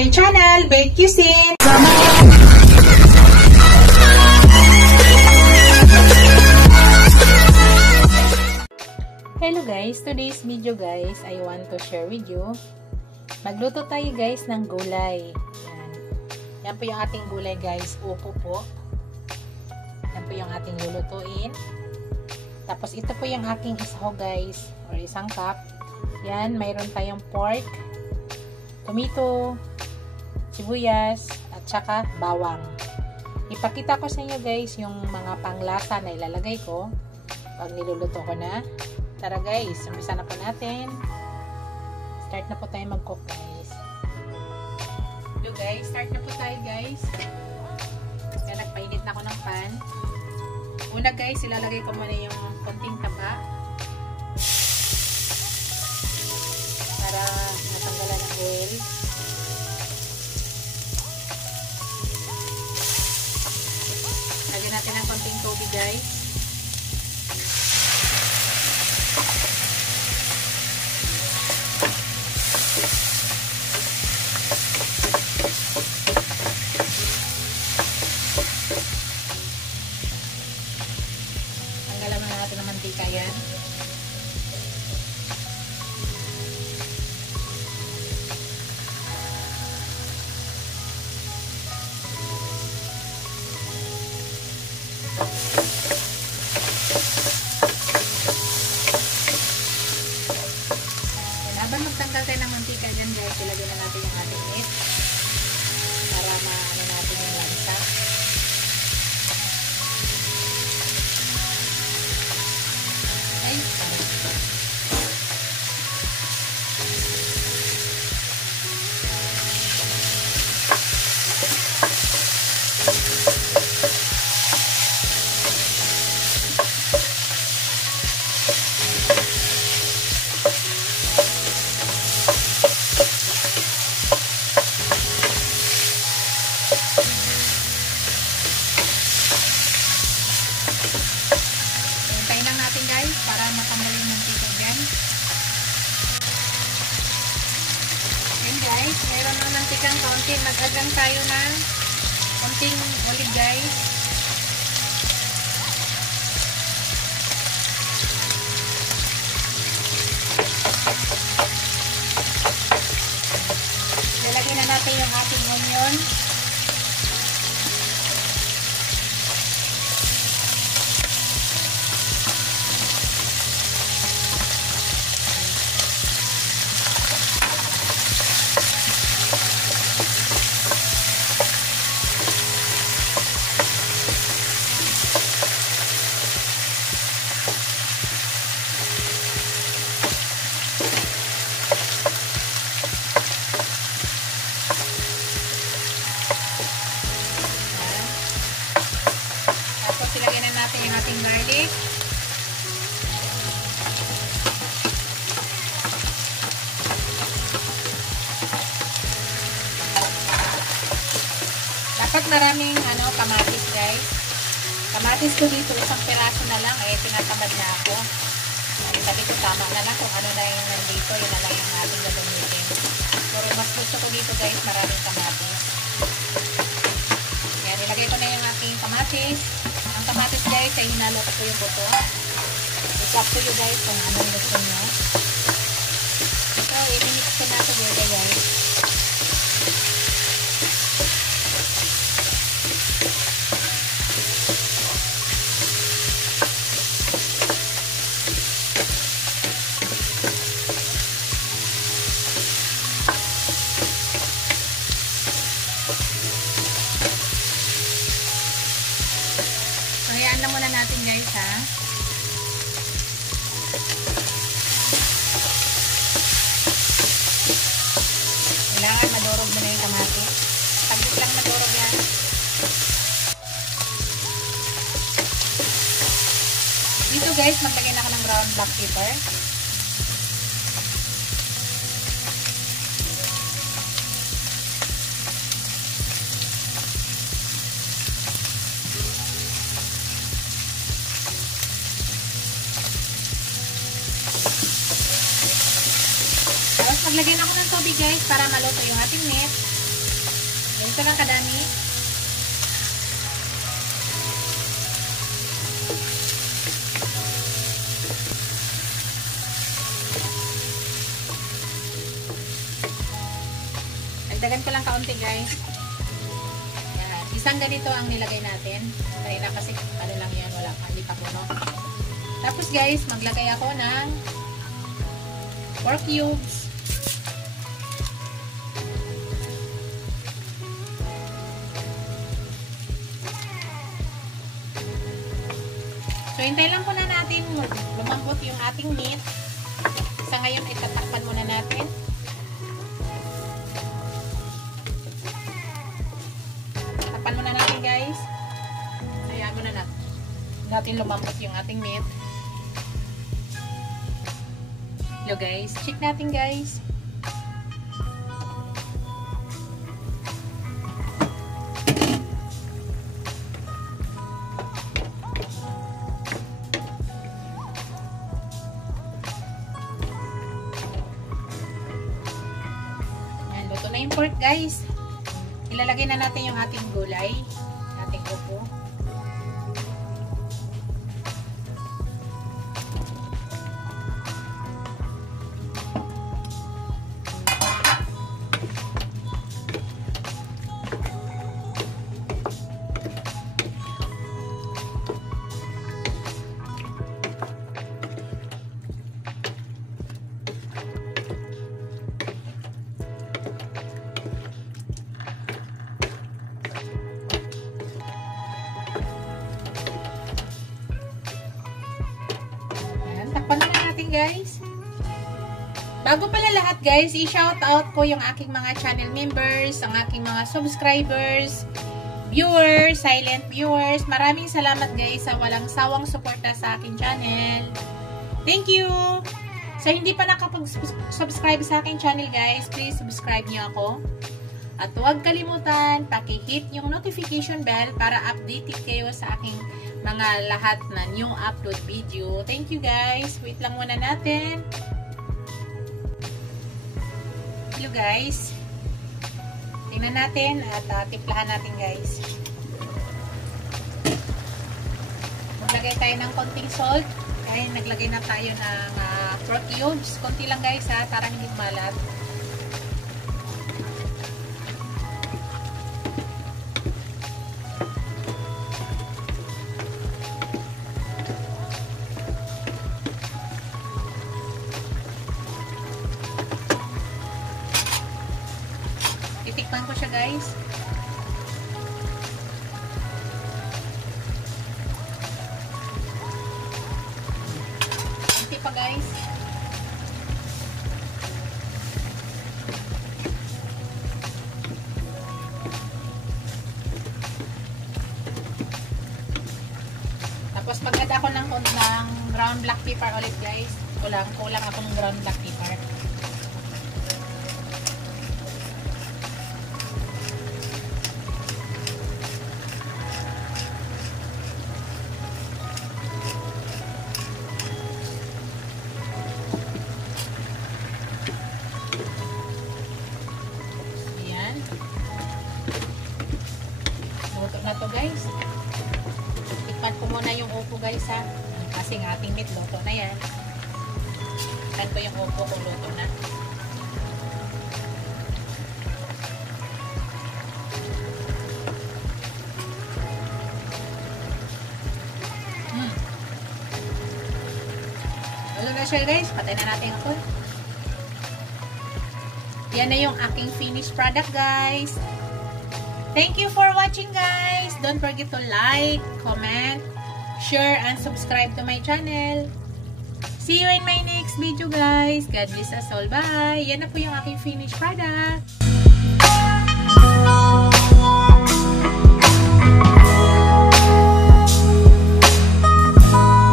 my channel, Bake Cuisine! Hello guys! Today's video guys, I want to share with you. Magluto tayo guys ng gulay. Yan po yung ating gulay guys, upo po. Yan po yung ating lulutuin. Tapos ito po yung aking isaw guys, or isang cup. Yan, mayroon tayong pork, tomato, sibuyas, at saka bawang. Ipakita ko sa inyo guys yung mga panglasa na ilalagay ko pag niluluto ko na. Tara guys, umpisa na po natin. Start na po tayo mag-cook guys. So guys, start na po tayo guys. Kaya nagpainit na ako ng pan. Una guys, ilalagay ko muna yung konting taba para natanggalan ng oil. Lagyan natin ng konting tubig guys. Tanggalan na natin ng mantika yan. Habang magtanggal tayo ng mantika dyan guys, ilagay na natin yung ating meat para maano natin yung lansa. Okay, guys, para matanggal yung mantika dyan. Yan guys, mayroon ng mantikang kaunti. Mag-add lang tayo ng konting olive guys. Lalagyan na natin yung ating onion. Ilagay na natin yung ating garlic. Dapat maraming kamatis guys. Kamatis ko dito, isang piraso na lang. Tinatamad na ako. Sabi ko tama na lang kung ano na yung nandito. Yun na lang yung ating gagamitin. Pero mas gusto ko dito guys, maraming kamatis. Kaya nilagay ko na yung ating kamatis. Ang kamatis guys, ay hinalo ko po yung buto. It's up to you guys kung anong gusto nyo. So, i-mix ko na ito guys. Hayaan na muna natin guys ha. Kailangan madurog na yung kamatis. Taglit lang madurog yan. Dito guys, maglagay na ako ng ground black pepper. Maglagay na ako ng tubig guys para maluto yung ating meat. Ganito lang kadami. Dagdagan ko lang kaunti guys. Yan. Isang ganito ang nilagay natin. Kanina kasi ano lang yan, wala pa, hindi pa puno. Tapos guys, maglagay ako ng pork cubes. So, hintay lang muna natin lumambot yung ating meat. Sa ngayon, ay tatakpan muna natin. Guys, hayaan mo na natin lumambot yung ating meat. Hello guys, check natin guys. Yan, luto na yung pork guys. Ilalagay na natin yung ating gulay. Ating upo. Guys, bago pala lahat guys, i-shout out ko yung aking mga channel members, ang aking mga subscribers, viewers, silent viewers. Maraming salamat guys sa walang sawang suporta sa aking channel. Thank you! So, hindi pa nakapag-subscribe sa aking channel guys, please subscribe niyo ako. At huwag kalimutan, paki-hit yung notification bell para updated kayo sa aking mga lahat na new upload video. Thank you guys. Wait lang muna natin. Hello guys. Tingnan natin at timplahan natin guys. Maglagay tayo ng konting salt. Kaya naglagay na tayo ng pork cubes. Konti lang guys ha, para hindi malat. Titikman ko siya guys. Hindi pa guys. Tapos pag-add ako ng ground black pepper ulit guys. Kulang ako ng ground black pepper. Luto na to guys. Tikman ko muna yung upo guys ha. Kasi ng ating meat luto na yan. Tikman ko yung upo kung luto na. Luto na siya guys. Patay na natin ako. Yan na yung aking finished product guys. Thank you for watching guys. Don't forget to like, comment, share, and subscribe to my channel. See you in my next video guys. God bless us all. Bye. Yan na po yung aking finished product.